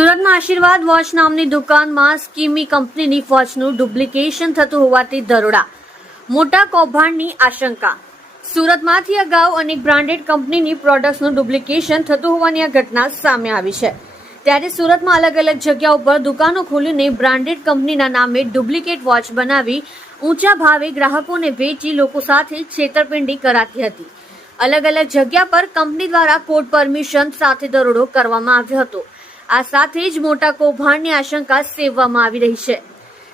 સુરતના આશીર્વાદ વોચ નામની દુકાનમાં સ્કીમી કંપનીની વોચનું ડુપ્લિકેશન થતું હોવાથી દરોડા, મોટા કૌભાંડની આશંકા। સુરતમાંથી અગાઉ અનેક બ્રાન્ડેડ કંપનીની પ્રોડક્ટ્સનું ડુપ્લિકેશન થતું હોવાની આ ઘટના સામે આવી છે। ત્યારે સુરતમાં અલગ અલગ જગ્યાઓ પર દુકાનો ખોલીને બ્રાન્ડેડ કંપનીના નામે ડુપ્લિકેટ વોચ બનાવી ઊંચા ભાવે ગ્રાહકોને વેચી લોકો સાથે છેતરપિંડી કરાતી હતી। અલગ અલગ જગ્યા પર કંપની દ્વારા કોર્ટ પરમિશન સાથે દરોડો કરવામાં આવ્યો હતો। આ સાથે જ મોટા કૌભાંડની આશંકા સેવવામાં આવી રહી છે।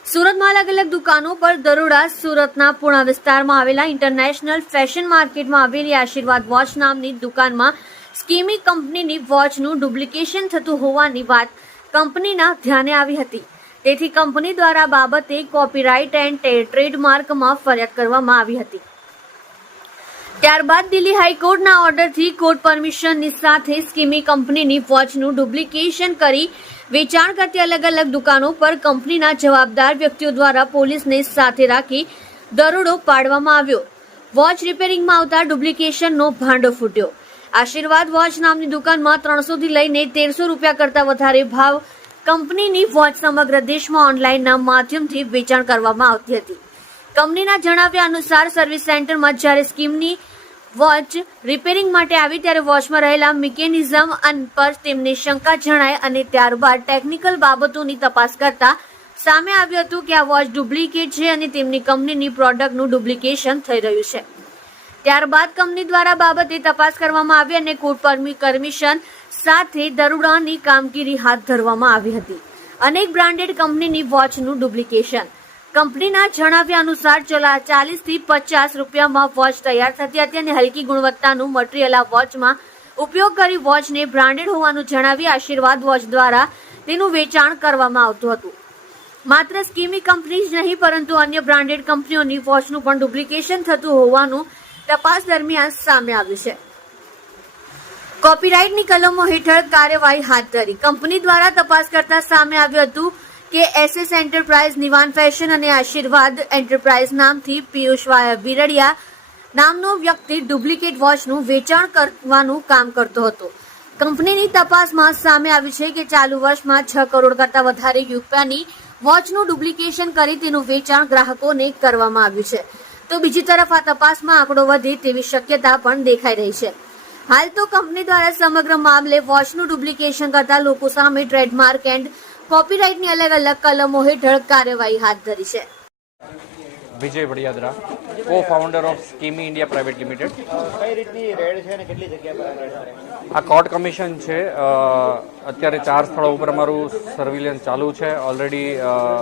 સુરતમાં અલગ અલગ દુકાનો પર દરોડા। સુરતના પૂણા વિસ્તારમાં આવેલા ઇન્ટરનેશનલ ફેશન માર્કેટમાં આવેલી આશીર્વાદ વોચ નામની દુકાનમાં સ્કીમી કંપનીની વોચનું ડુપ્લિકેશન થતું હોવાની વાત કંપનીના ધ્યાને આવી હતી। તેથી કંપની દ્વારા બાબતે કોપીરાઇટ એન્ડ ટ્રેડમાર્કમાં ફરિયાદ કરવામાં આવી હતી। ત્યારબાદ દિલ્હી હાઈકોર્ટના ઓર્ડરથી કોર્ટ પરમિશનની સાથે સ્કીમી કંપનીની વોચનું ડુપ્લિકેશન કરી વેચાણ કરતી અલગ અલગ દુકાનો પર કંપનીના જવાબદાર વ્યક્તિઓ દ્વારા પોલીસને સાથે રાખી દરોડો પાડવામાં આવ્યો। વોચ રિપેરિંગમાં આવતા ડુપ્લિકેશનનો ભાંડો ફૂટ્યો। આશીર્વાદ વોચ નામની દુકાનમાં 300 થી લઈને 1300 રૂપિયા કરતા વધારે ભાવ કંપનીની વોચ સમગ્ર દેશમાં ઓનલાઈનના માધ્યમથી વેચાણ કરવામાં આવતી હતી। કંપનીના જણાવ્યા અનુસાર સર્વિસ સેન્ટરમાં જ્યારે સ્કીમની વોચ રિપેરિંગ માટે આવી ત્યારે વોચમાં રહેલા મિકેનિઝમ પર તેમને શંકા જણાય અને ત્યારબાદ ટેકનિકલ બાબતોની તપાસ કરતા સામે આવ્યું હતું કે આ વોચ ડુપ્લિકેટ છે અને તેમની કંપનીની પ્રોડક્ટનું ડુપ્લિકેશન થઈ રહ્યું છે। ત્યારબાદ કંપની દ્વારા બાબતે તપાસ કરવામાં આવી અને કોર્ટ પરમિશન સાથે દરોડાની કામગીરી હાથ ધરવામાં આવી હતી। અનેક બ્રાન્ડેડ કંપનીની વોચનું ડુપ્લિકેશન। કંપનીના જણાવ્યા અનુસાર 40 થી 50 રૂપિયામાં વોચ તૈયાર થતી હતી અને હલકી ગુણવત્તાનું મટીરીયલ આ વોચમાં ઉપયોગ કરી વોચને બ્રાન્ડેડ હોવાનું જણાવી આશીર્વાદ વોચ દ્વારા તેનું વેચાણ કરવામાં આવતું હતું। માત્ર સ્કીમી કંપની જ નહીં પરંતુ અન્ય બ્રાન્ડેડ કંપનીઓની વોચનું પણ ડુપ્લિકેશન થતું હોવાનું તપાસ દરમિયાન સામે આવ્યું છે। કોપીરાઇટની કલમો હેઠળ કાર્યવાહી હાથ ધરી। કંપની દ્વારા તપાસ કરતા સામે આવ્યું હતું કે SS એન્ટરપ્રાઇઝ, નિવાન ફેશન અને આશીર્વાદ એન્ટરપ્રાઇઝ નામથી પિયુષ વિરડિયા નામનો વ્યક્તિ ડુપ્લિકેટ વોચનું વેચાણ કરવાનું કામ કરતો હતો। કંપનીની તપાસમાં સામે આવ્યું છે કે ચાલુ વર્ષમાં 6 કરોડ કરતા વધારે રૂપિયાની વોચનું ડુપ્લિકેશન કરી તેનું વેચાણ ગ્રાહકોને કરવામાં આવ્યું છે। તો બીજી તરફ આ તપાસમાં આંકડો વધે તેવી શક્યતા પણ દેખાઈ રહી છે। હાલ તો કંપની દ્વારા સમગ્ર મામલે વોચનું ડુપ્લિકેશન કરતા લોકો સામે ટ્રેડમાર્ક એન્ડ કોપીરાઇટની અલગ અલગ કલમો હેઠળ કાર્યવાહી હાથ ધરી છે। Vijay Vadiyadara, co founder of સ્કીમી ઇન્ડિયા પ્રાઇવેટ લિમિટેડ। કઈ રીતની રેડ છે અને કેટલી જગ્યા પર આ કોર્ટ કમિશન છે। અત્યારે 4 સ્થળો ઉપર અમારું સર્વિલન્સ ચાલુ છે। ઓલરેડી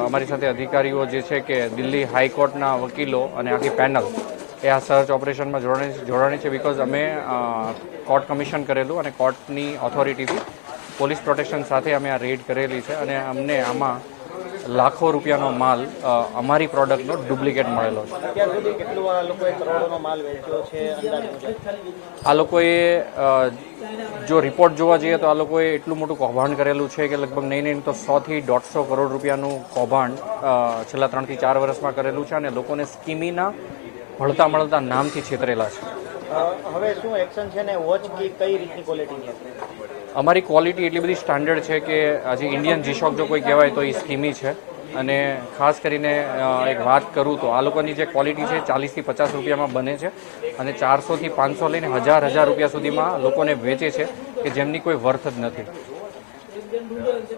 અમારી સાથે અધિકારીઓ જે છે કે દિલ્હી હાઈકોર્ટના વકીલો અને આખી પેનલ એ આ સર્ચ ઓપરેશનમાં જોડાણી છે। બિકોઝ અમે કોર્ટ કમિશન કરેલું અને કોર્ટની ઓથોરિટીથી પોલીસ પ્રોટેક્શન સાથે અમે આ રેડ કરેલી છે અને અમને આમાં લાખો રૂપિયાનો માલ અમારી પ્રોડક્ટનો ડુપ્લિકેટ મળેલો છે। અત્યાર સુધી કેટલું આ લોકોએ કરોડોનો માલ વેચ્યો છે અંદાજ મુજબ? આ લોકોએ જો રિપોર્ટ જોવા જઈએ તો આ લોકોએ એટલું મોટું કૌભાંડ કરેલું છે કે લગભગ નહીં તો 100 થી 150 કરોડ રૂપિયાનું કૌભાંડ છેલ્લા 3 થી 4 વર્ષમાં કરેલું છે અને લોકોને સ્કીમીના ભળતા મળતા નામથી છેતરેલા છે। હવે શું એક્શન છે ને વોચ કઈ રીતની ક્વોલિટીની હશે? અમારી ક્વોલિટી એટલી બધી સ્ટાન્ડર્ડ છે કે આજે ઇન્ડિયન જીશોક જો કોઈ કહેવાય તો એ સ્કીમી છે। અને ખાસ કરીને એક વાત કરું તો આ લોકોની જે ક્વોલિટી છે 40 થી 50 રૂપિયામાં બને છે અને 400 થી 500 લઈને 1000 રૂપિયા સુધીમાં લોકોને વેચે છે કે જેમની કોઈ વર્થ જ નથી।